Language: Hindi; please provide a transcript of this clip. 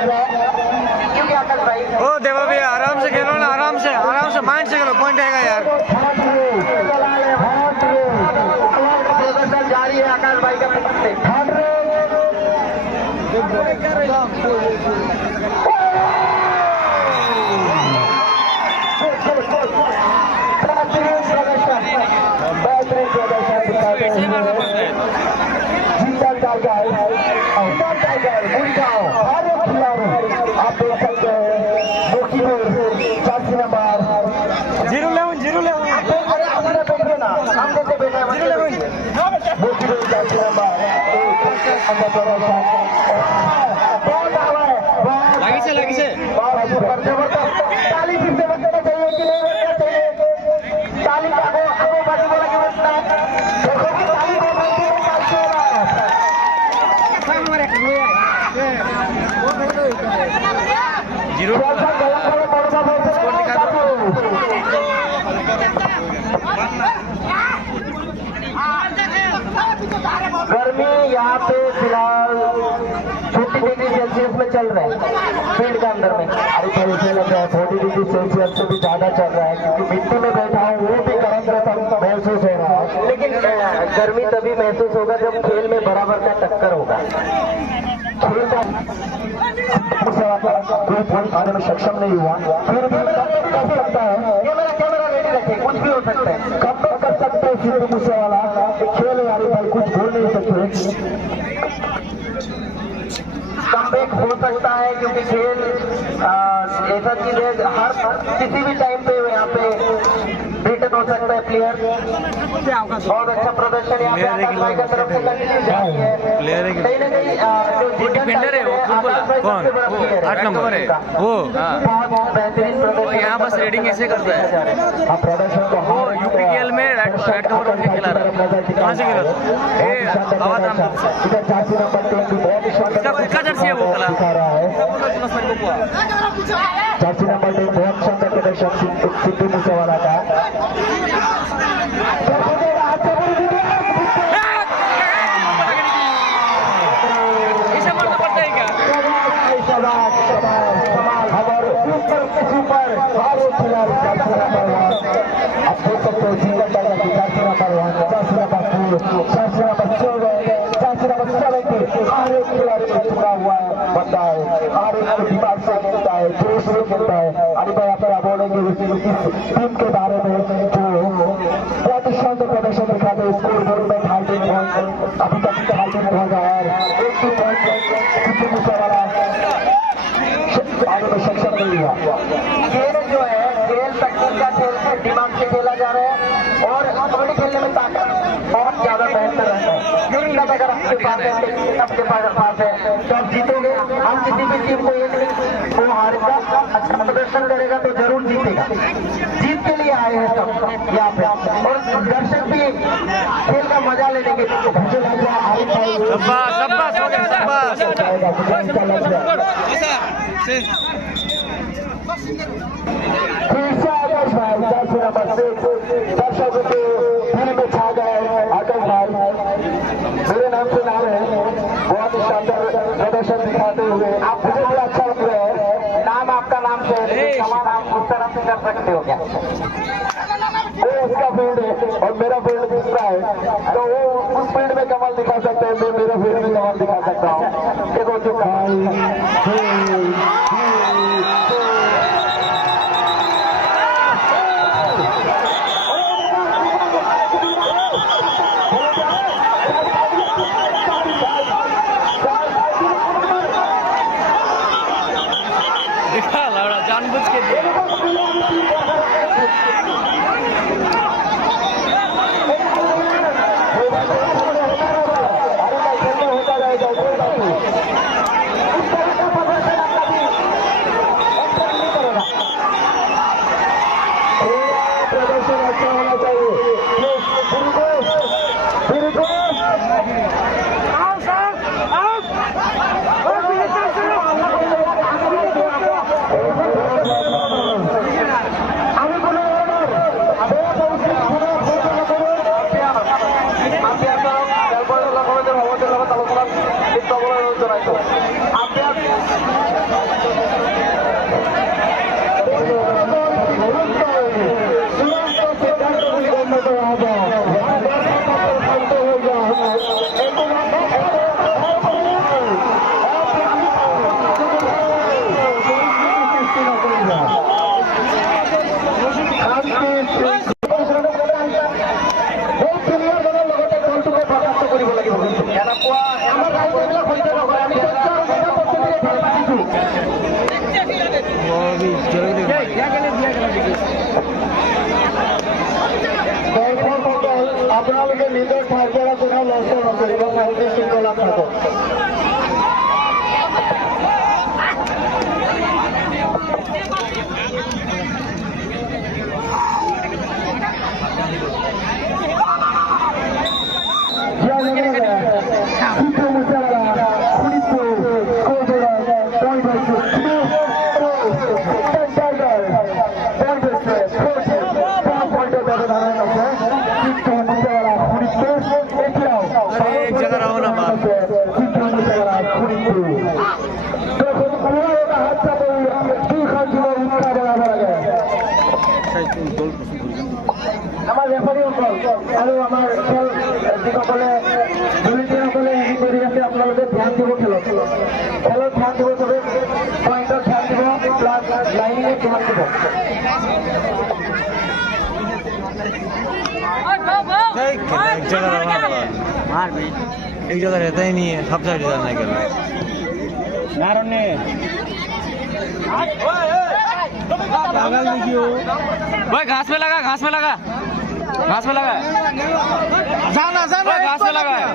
क्योंकि आकाश भाई ओ देवा भैया आराम से खेलो ना, आराम से माइंड से खेलो, पॉइंट आएगा यार। जारी है आकाश भाई का तरफ से। आप देख सकते हैं चाची नंबर 0-11 अरे अपने बैठे ना हम जैसे बैठे चाची नंबर लगी से जबरदस्त ताली फिर से बचना चाहिए कि नहीं बचना चाहिए। ताली का आगो बाजू को लगे बचना है। देखो कि ताली को गर्मी यहाँ पे फिलहाल 50 डिग्री सेल्सियस में चल रहा है फील्ड के अंदर में। अरे भाई इसे लग रहा है 40 डिग्री सेल्सियस से भी ज्यादा चल रहा है, क्योंकि मिट्टी में बैठा हूँ वो भी गर्म रहता महसूस हो रहा है। लेकिन गर्मी तभी महसूस होगा जब खेल में बराबर का टक्कर होगा। खेल का कोई पॉइंट आने में सक्षम नहीं हुआ, फिर भी कर सकता है। ये मेरा कैमरा रेडी रखे, कुछ भी हो सकता है, कब तक कर सकते हैं। सिद्धू मूसेवाला खेल यारी भाई कुछ बोल नहीं सकते, कमबैक हो सकता है क्योंकि खेल ऐसा चीज है हर किसी भी टाइम पे यहाँ पे रिटर्न हो सकता है प्लेयर। बहुत अच्छा प्रदर्शन यहाँ पे आकाश भाई की तरफ से कंटिन्यू जारी है। कहीं ना कहीं जो डिफेंडर है वो कौन 8 नंबर है वो बहुत बेहतरीन प्रदर्शन यहाँ बस रेडिंग ऐसे करता है। प्रदर्शन को वो यूपीकेएल में राइट कवर उठ के खिला रहा है। कहाँ से खिला इसका खुद का जर्सी है वो कला जर्सी नंबर 10 बहुत सुंदर प्रदर्शन सिद्धू मूसेवाला का। इसे मरना पड़ता है क्या? हमारे ऊपर सुपर भारत खिलाड़ी आप देख सकते हो जीवन टाइगर की चाची नंबर 1 चाची नंबर 2 चाची नंबर 14 चाची नंबर 17 हर एक खिलाड़ी में चुका हुआ है बंदा है, हर एक को दिमाग से खेलता है, जोश से खेलता है। अभी भाई आप बोलेंगे इस टीम के बारे में जो बहुत ही शानदार प्रदर्शन दिखाते हैं। स्कोर बोर्ड में 2.5 पॉइंट अभी तक 2.5 पॉइंट और 1 पॉइंट सिद्धू मूसेवाला आगे में सक्षम नहीं हुआ। खेल जो है खेल तकनीक का खेल है, दिमाग से खेला जा रहा है और कबड्डी खेलने में ताकत बहुत ज्यादा बेहतर रहता है। क्योंकि अगर आपके पास है टेक्निक आपके पास है तो आप जीतोगे। हम किसी भी टीम को ये नहीं वो हारेगा, अच्छा प्रदर्शन करेगा तो जरूर जीतेगा। जीत के लिए आए हैं सब यहाँ पे और दर्शक भी खेल का मजा लेने के दर्शक के दिल में छा गए आकाश भाई। मेरे नाम से नाम है, बहुत ही शानदार प्रदर्शन दिखाते हुए आप मुझे बड़ा अच्छा लग रहा है। नाम आपका नाम से समान आप उस तरह से कर सकते हो क्या? वो उसका फील्ड है और मेरा फील्ड दूसरा है, तो वो उस फील्ड में कमाल दिखा सकते हैं, मैं मेरे फील्ड में कमाल दिखा सकता हूँ। देखो जो जानबूझ के दिया। प्रदर्शन अच्छा होना चाहिए। আপোনালোকে নিজৰ ঠাইৰ পৰা কোনেও লৰচৰ নকৰিব, ভালকে শৃংখলাত থাকক। एक जगह रहो ना बात আমাৰ ৰেফাৰীসকল আৰু আমাৰ খেল যিসকলে দুৰ্নীতিসকলে হেৰি কৰি আছে আপোনালোকে ধ্যান দিব খেলত ধ্যান দিব, চবে পইণ্টত ধ্যান দিব, প্লাছ লাইনিঙত ধ্যান দিব। एक जगह रहो ना मार भाई एक जगह रहता ही नहीं है, सब साइड जाना के लिए नारने भाई घास में लगा घास में लगा घास में लगा जाना जाना घास में लगा है